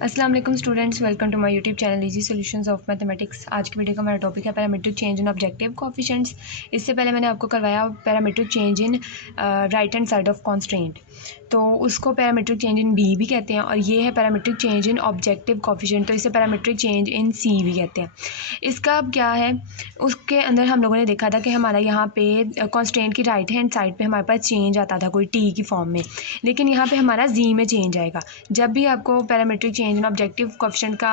अस्सलाम वालेकुम students, welcome to my YouTube channel easy solutions of mathematics. आज की वीडियो का हमारा टॉपिक है parametric change in objective coefficients. इससे पहले मैंने आपको करवाया parametric change in right hand side of constraint, तो उसको पैरामीट्रिक चेंज इन बी भी कहते हैं, और ये है parametric change in objective coefficient, तो इसे पैरामीट्रिक चेंज इन सी भी कहते हैं। इसका अब क्या है, उसके अंदर हम लोगों ने देखा था कि हमारा यहाँ पे कॉन्स्ट्रेंट की राइट हैंड साइड पे हमारे पास चेंज आता था कोई टी की फॉर्म में, लेकिन यहाँ पे हमारा जी में चेंज आएगा। जब भी आपको parametric change in objective coefficient का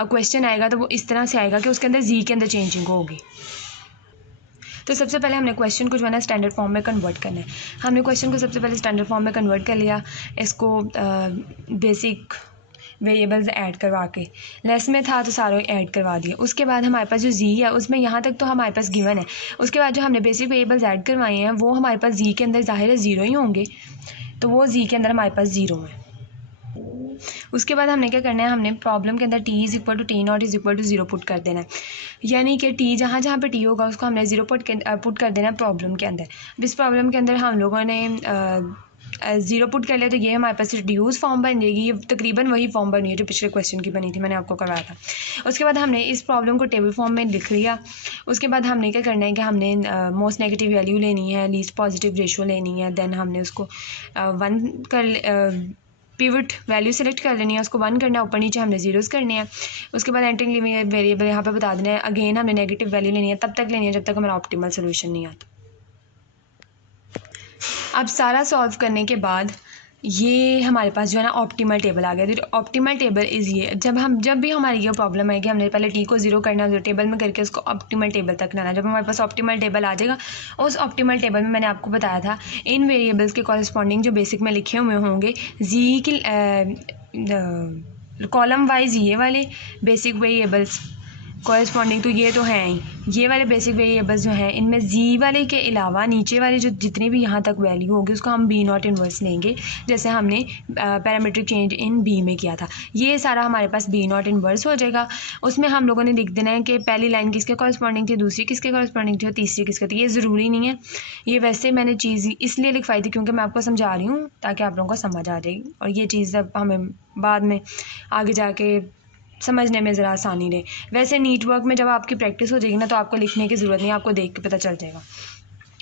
क्वेश्चन आएगा तो वो इस तरह से आएगा कि उसके अंदर जी के अंदर चेंजिंग होगी। तो सबसे पहले हमने क्वेश्चन को जो है ना स्टैंडर्ड फॉर्म में कन्वर्ट करना है। हमने क्वेश्चन को सबसे पहले स्टैंडर्ड फॉर्म में कन्वर्ट कर लिया, इसको बेसिक वेरिएबल्स ऐड करवा के, लेस में था तो सारे ऐड करवा दिए। उसके बाद हमारे पास जो जी है उसमें यहाँ तक तो हमारे पास गिवन है। उसके बाद जो हमने बेसिक वेरिएबल्स ऐड करवाए हैं वो हमारे पास जी के अंदर ज़ाहिर है ज़ीरो ही होंगे, तो वो जी के अंदर हमारे पास ज़ीरो है। उसके बाद हमने क्या करना है, हमने प्रॉब्लम के अंदर T is equal to T not is equal to zero put कर देना है, यानी कि टी जहाँ जहाँ पे टी होगा उसको हमने ज़ीरो पुट कर देना है प्रॉब्लम के अंदर। इस प्रॉब्लम के अंदर हम लोगों ने ज़ीरो पुट कर लिया तो ये हमारे पास रिड्यूस फॉर्म बन जाएगी। ये तकरीबन वही फॉर्म बनी है जो पिछले क्वेश्चन की बनी थी, मैंने आपको करवाया था। उसके बाद हमने इस प्रॉब्लम को टेबल फॉर्म में लिख लिया। उसके बाद हमने क्या करना है कि हमने मोस्ट नेगेटिव वैल्यू लेनी है, लीस्ट पॉजिटिव रेशियो लेनी है, देन हमने उसको वन कर पिवट वैल्यू सेलेक्ट कर लेनी है, उसको वन करना है, ऊपर नीचे हमने जीरोस करने हैं। उसके बाद एंटरिंग लिमिट वेरिएबल यहाँ पे बता देना है, अगेन हमने नेगेटिव वैल्यू लेनी है, तब तक लेनी है जब तक हमारा ऑप्टिमल सोल्यूशन नहीं आता। अब सारा सॉल्व करने के बाद ये हमारे पास जो है ना ऑप्टिमल टेबल आ गया। तो ऑप्टिमल टेबल इज़ ये, जब भी हमारी ये प्रॉब्लम है कि हमने पहले टी को ज़ीरो करना है, टेबल में करके उसको ऑप्टिमल टेबल तक लाना। जब हमारे पास ऑप्टिमल टेबल आ जाएगा, उस ऑप्टिमल टेबल में मैंने आपको बताया था इन वेरिएबल्स के कॉरस्पॉन्डिंग जो बेसिक में लिखे हुए होंगे जी की कॉलम वाइज ये वाले बेसिक वेरिएबल्स कॉरस्पॉन्डिंग तो ये तो हैं ही, ये वाले बेसिक वेरिएबल्स जो हैं इनमें जी वाले के अलावा नीचे वाले जो जितनी भी यहाँ तक वैल्यू होगी उसको हम बी नॉट इनवर्स लेंगे, जैसे हमने पैरामीट्रिक चेंज इन बी में किया था। ये सारा हमारे पास बी नॉट इनवर्स हो जाएगा। उसमें हम लोगों ने लिख देना है कि पहली लाइन किसके कॉरस्पॉन्डिंग थी, दूसरी किसके कॉरस्पॉन्डिंग थी और तीसरी किसके थी। ये ज़रूरी नहीं है, ये वैसे मैंने चीज़ इसलिए लिखवाई थी क्योंकि मैं आपको समझा रही हूँ ताकि आप लोगों को समझ आ जाएगी, और ये चीज़ अब हमें बाद में आगे जाके समझने में ज़रा आसानी रहे। वैसे नीट वर्क में जब आपकी प्रैक्टिस हो जाएगी ना तो आपको लिखने की ज़रूरत नहीं, आपको देख के पता चल जाएगा।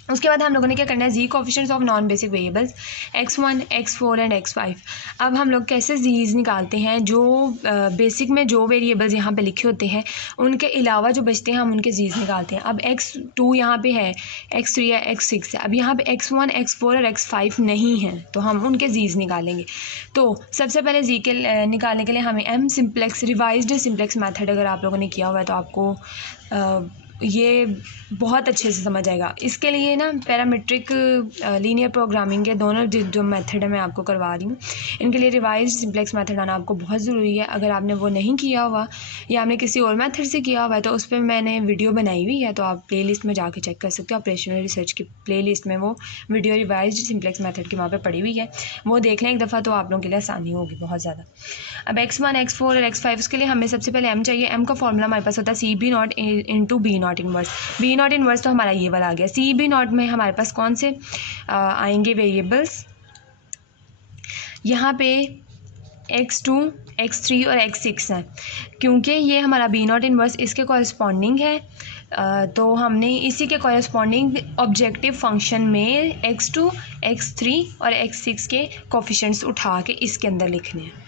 उसके बाद हम लोगों ने क्या करना है, जी coefficients of non basic variables x1, x4 and x5। अब हम लोग कैसे जीज निकालते हैं, जो बेसिक में जो वेरिएबल्स यहाँ पे लिखे होते हैं उनके अलावा जो बचते हैं हम उनके जीज निकालते हैं। अब x2 यहाँ पे है, x3 है, x6 है। अब यहाँ पे x1, x4 और x5 नहीं है तो हम उनके जीज निकालेंगे। तो सबसे पहले जी के निकालने के लिए हमें M simplex revised simplex method अगर आप लोगों ने किया हुआ है तो आपको ये बहुत अच्छे से समझ आएगा। इसके लिए ना पैरामीट्रिक लीनियर प्रोग्रामिंग के दोनों जो मेथड है मैं आपको करवा रही हूँ, इनके लिए रिवाइज्ड सिम्प्लेक्स मेथड आना आपको बहुत ज़रूरी है। अगर आपने वो नहीं किया हुआ या आपने किसी और मेथड से किया हुआ है तो उस पर मैंने वीडियो बनाई हुई है, तो आप प्लेलिस्ट में जाके चेक कर सकते हो। ऑपरेशनल रिसर्च की प्लेलिस्ट में वो वीडियो रिवाइज्ड सिम्प्लेक्स मेथड की वहाँ पर पड़ी हुई है, वो देख लें एक दफ़ा तो आप लोगों के लिए आसानी होगी बहुत ज़्यादा। अब x1, x4 और x5 उसके लिए हमें सबसे पहले m चाहिए। m का फॉर्मूला हमारे पास होता है C B not into B not inverse. B not inverse तो हमारा ये वाला आ गया। सी बी नॉट में हमारे पास कौन से आएंगे वेरिएबल्स, यहाँ पे x2, x3 और x6 हैं, क्योंकि ये हमारा बी नॉट इनवर्स इसके कॉरस्पॉन्डिंग है। तो हमने इसी के कॉरस्पॉन्डिंग ऑब्जेक्टिव फंक्शन में x2, x3 और x6 के कोएफिशिएंट्स उठा के इसके अंदर लिखने हैं।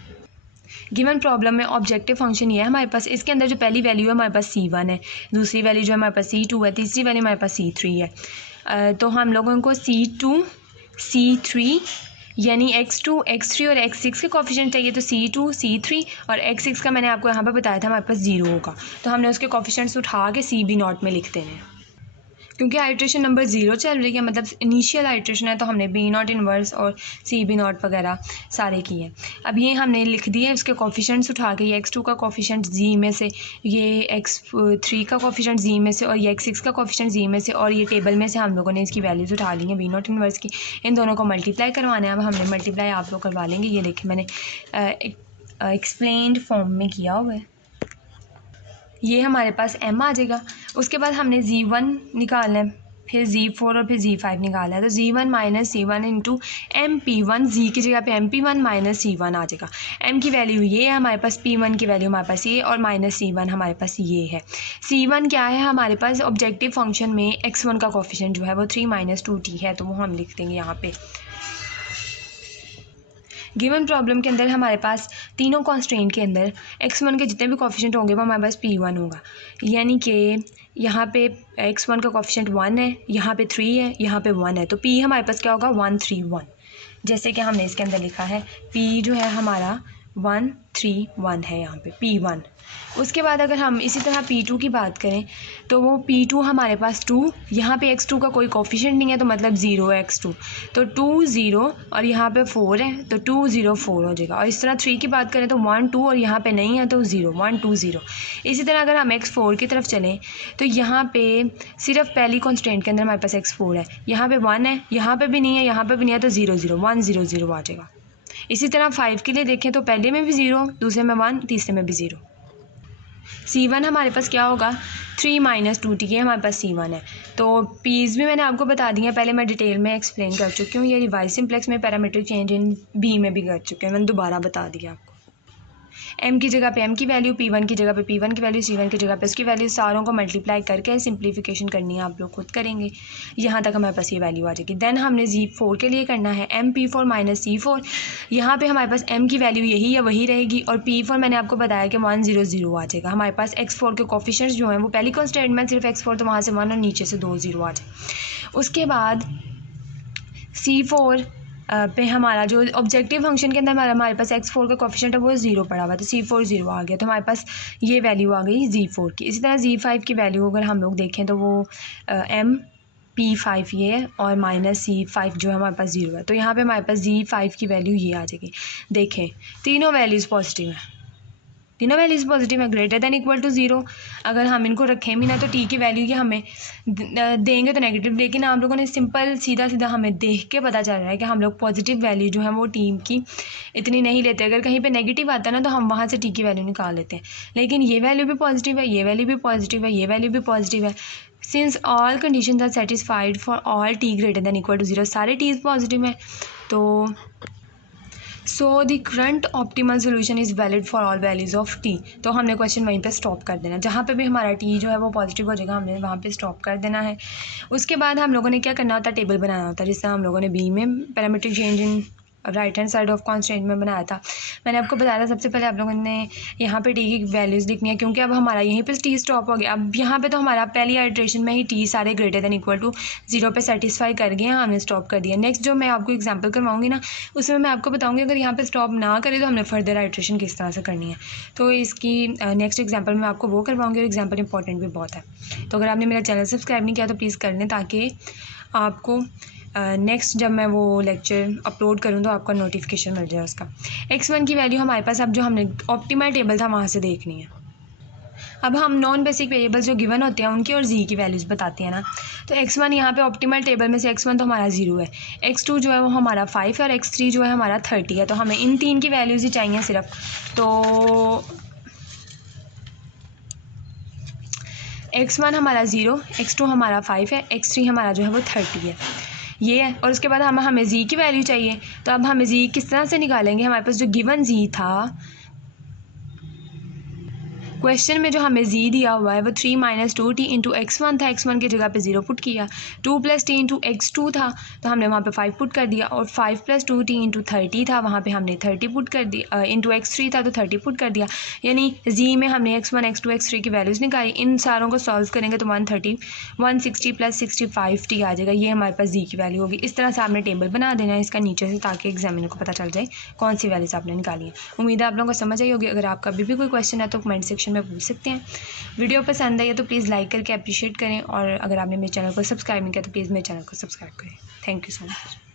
गिवन प्रॉब्लम में ऑब्जेक्टिव फंक्शन ये है हमारे पास, इसके अंदर जो पहली वैल्यू है हमारे पास c1 है, दूसरी वैल्यू जो हमारे पास c2 है, तीसरी वैल्यू हमारे पास c3 है। तो हम लोगों को c2, c3 यानी x2, x3 और x6 के कोएफिशिएंट चाहिए। तो c2, c3 और x6 का मैंने आपको यहाँ पर बताया था हमारे पास 0 होगा, तो हमने उसके कोएफिशिएंट्स उठा के सी बी नॉट में लिख देने हैं। क्योंकि आइट्रेशन नंबर 0 चल रही है, मतलब इनिशियल आइट्रेशन है, तो हमने बी नॉट इनवर्स और सी बी नॉट वगैरह सारे किए। अब ये हमने लिख दिए उसके कोएफिशिएंट्स उठा के, ये x2 का कोएफिशिएंट जी में से, ये x3 का कोएफिशिएंट जी में से और ये x6 का कोएफिशिएंट जी में से, और ये टेबल में से हम लोगों ने इसकी वैल्यूज़ उठा ली हैं बी नॉट इनवर्स की। इन दोनों को मल्टीप्लाई करवाना है। अब हमने मल्टीप्लाई आप लोग करवा लेंगे, ये देखिए मैंने एक्सप्लेन्ड फॉर्म में किया हुआ है। ये हमारे पास m आ जाएगा। उसके बाद हमने z1 निकालना है, फिर Z4 और फिर Z5 निकाला है, तो Z1 minus C1 into MP1, Z की जगह पे MP1 माइनस C1 आ जाएगा। M की वैल्यू ये है हमारे पास, P1 की वैल्यू हमारे पास ये और माइनस C1 हमारे पास ये है। C1 क्या है हमारे पास, ऑब्जेक्टिव फंक्शन में x1 का कोफिशिएंट जो है वो 3 माइनस 2t है, तो वो हम लिख देंगे यहाँ पे। गिवन प्रॉब्लम के अंदर हमारे पास तीनों कॉन्स्ट्रेंट के अंदर x1 के जितने भी कोफिशिएंट होंगे वो हमारे पास P1 होगा, यानी कि यहाँ पे x1 का कोफिशिएंट 1 है, यहाँ पे 3 है, यहाँ पे 1 है, तो P हमारे पास क्या होगा 1 3 1, जैसे कि हमने इसके अंदर लिखा है P जो है हमारा 1 3 1 है यहाँ पे P1। उसके बाद अगर हम इसी तरह P2 की बात करें तो वो P2 हमारे पास 2, यहाँ पे x2 का कोई कोफिशिएंट नहीं है तो मतलब 0 है x2, तो 2 0 और यहाँ पे 4 है तो 2 0 4 हो जाएगा। और इस तरह 3 की बात करें तो 1 2 और यहाँ पे नहीं है तो 0 1 2 0। इसी तरह अगर हम x4 की तरफ चलें तो यहाँ पे सिर्फ पहली कॉन्स्टेंट के अंदर हमारे पास x4 है, यहाँ पे 1 है, यहाँ पे भी नहीं है, यहाँ पे भी नहीं है, तो 0 0 1 0 0 आ जाएगा। इसी तरह 5 के लिए देखें तो पहले में भी 0, दूसरे में 1, तीसरे में भी 0। C1 हमारे पास क्या होगा 3 माइनस 2t, ये हमारे पास C1 है। तो पीज़ भी मैंने आपको बता दिया, पहले मैं डिटेल में एक्सप्लेन कर चुकी हूँ, ये रिवाइज सिंप्लेक्स में पैरामीट्रिक चेंज इन B में भी कर चुके हैं, मैंने दोबारा बता दिया आपको। M की जगह पे M की वैल्यू, P1 की जगह पे P1 की वैल्यू, C1 की जगह पे उसकी वैल्यू, सारों को मल्टीप्लाई करके सिंप्लीफिकेशन करनी है, आप लोग खुद करेंगे, यहाँ तक हमारे पास ये वैल्यू आ जाएगी। देन हमने Z4 के लिए करना है MP4 माइनस C4, यहाँ पे हमारे पास M की वैल्यू यही है वही रहेगी, और P4 मैंने आपको बताया कि 1 0 0 आ जाएगा। हमारे पास x4 के कोफिशिएंट्स जो हैं वो पहली कॉन्स्टेंट में सिर्फ x4, तो वहाँ से 1 और नीचे से 2 0 आ जाए। उसके बाद C4 पे हमारा जो ऑब्जेक्टिव फंक्शन के अंदर हमारे पास x4 का कोफिशिएंट है वो 0 पड़ा हुआ है, तो C4 0 आ गया, तो हमारे पास ये वैल्यू आ गई Z4 की। इसी तरह Z5 की वैल्यू अगर हम लोग देखें तो वो MP5 ये है और माइनस C5 जो है हमारे पास 0 है, तो यहाँ पे हमारे पास Z5 की वैल्यू ये आ जाएगी। देखें तीनों वैल्यूज़ पॉजिटिव हैं, तीनों वैल्यूज़ पॉजिटिव है, ग्रेटर दैन इक्वल टू 0। अगर हम इनको रखें भी ना तो t की वैल्यू ये हमें देंगे तो नेगेटिव, लेकिन आप लोगों ने सिंपल सीधा सीधा हमें देख के पता चल रहा है कि हम लोग पॉजिटिव वैल्यू जो है वो टीम की इतनी नहीं लेते। अगर कहीं पे नेगेटिव आता है ना तो हम वहाँ से t की वैल्यू निकाल लेते हैं, लेकिन ये वैल्यू भी पॉजिटिव है, ये वैल्यू भी पॉजिटिव है, ये वैल्यू भी पॉजिटिव है। Since all conditions are satisfied for all t greater than equal to 0, सारे t's पॉजिटिव हैं, तो so the current optimal solution is valid for all values of t। तो हमने क्वेश्चन वहीं पे स्टॉप कर देना, जहाँ पे भी हमारा t जो है वो पॉजिटिव हो जाएगा हमने वहाँ पे स्टॉप कर देना है। उसके बाद हम लोगों ने क्या करना होता है, टेबल बनाना होता है, जिससे हम लोगों ने B में parametric change in right hand side of constant में बनाया था। मैंने आपको बताया था सबसे पहले आप लोगों ने यहाँ पे t की वैल्यूज़ लिखनी है, क्योंकि अब हमारा यहीं पे t स्टॉप हो गया। अब यहाँ पे तो हमारा पहली आइट्रेशन में ही t सारे ग्रेटर दैन इक्वल टू 0 पे सेटिस्फाई कर गए हैं, हमने स्टॉप कर दिया। नेक्स्ट जो मैं आपको एग्जांपल करवाऊंगी ना उसमें मैं आपको बताऊंगी अगर यहाँ पे स्टॉप ना करें तो हमने फर्दर आइट्रेशन किस तरह से करनी है, तो इसकी नेक्स्ट एग्जाम्पल में आपको वो करवाऊँगी, और एग्जाम्पल इंपॉर्टेंट भी बहुत है। तो अगर आपने मेरा चैनल सब्सक्राइब नहीं किया तो प्लीज़ कर लें, ताकि आपको नेक्स्ट जब मैं वो लेक्चर अपलोड करूँ तो आपका नोटिफिकेशन मिल जाए उसका। x1 की वैल्यू हमारे पास अब जो हमने ऑप्टिमल टेबल था वहाँ से देखनी है। अब हम नॉन बेसिक वेरिएबल्स जो गिवन होते हैं उनकी और z की वैल्यूज़ बताती हैं ना, तो x1 यहाँ पे ऑप्टिमल टेबल में से x1 तो हमारा 0 है, x2 जो है वो हमारा 5 है और x3 जो है हमारा 30 है, तो हमें इन तीन की वैल्यूज़ ही चाहिए सिर्फ। तो x1 हमारा 0, x2 हमारा 5 है, x3 हमारा जो है वो 30 है, ये है। और उसके बाद हमें z की वैल्यू चाहिए, तो अब हम z किस तरह से निकालेंगे, हमारे पास जो गिवन z था क्वेश्चन में, जो हमें z दिया हुआ है वो 3 माइनस 2t इंटू x1 था, x1 की जगह पे 0 पुट किया, 2 प्लस t इंटू x2 था तो हमने वहाँ पे 5 पुट कर दिया, और 5 प्लस 2t इंटू 30 था वहाँ पे हमने 30 पुट कर दिया, इंटू x3 था तो 30 पुट कर दिया, यानी z में हमने x1 x2 x3 की वैल्यूज़ निकाली। इन सारों को सॉल्व करेंगे तो 160 प्लस 65t आ जाएगा, ये हमारे पास z की वैल्यू होगी। इस तरह से आपने टेबल बना देना है इसका नीचे से, ताकि एग्जामिनर को पता चल जाए कौन सी वैल्यूज़ आपने निकाली है। उम्मीद है आप लोगों को समझ आई होगी। अगर आपका भी कोई क्वेश्चन है तो कमेंट सेक्शन में पूछ सकते हैं। वीडियो पसंद आई है तो प्लीज़ लाइक करके अप्रिशिएट करें, और अगर आपने मेरे चैनल को सब्सक्राइब नहीं किया तो प्लीज़ मेरे चैनल को सब्सक्राइब करें। Thank you so much.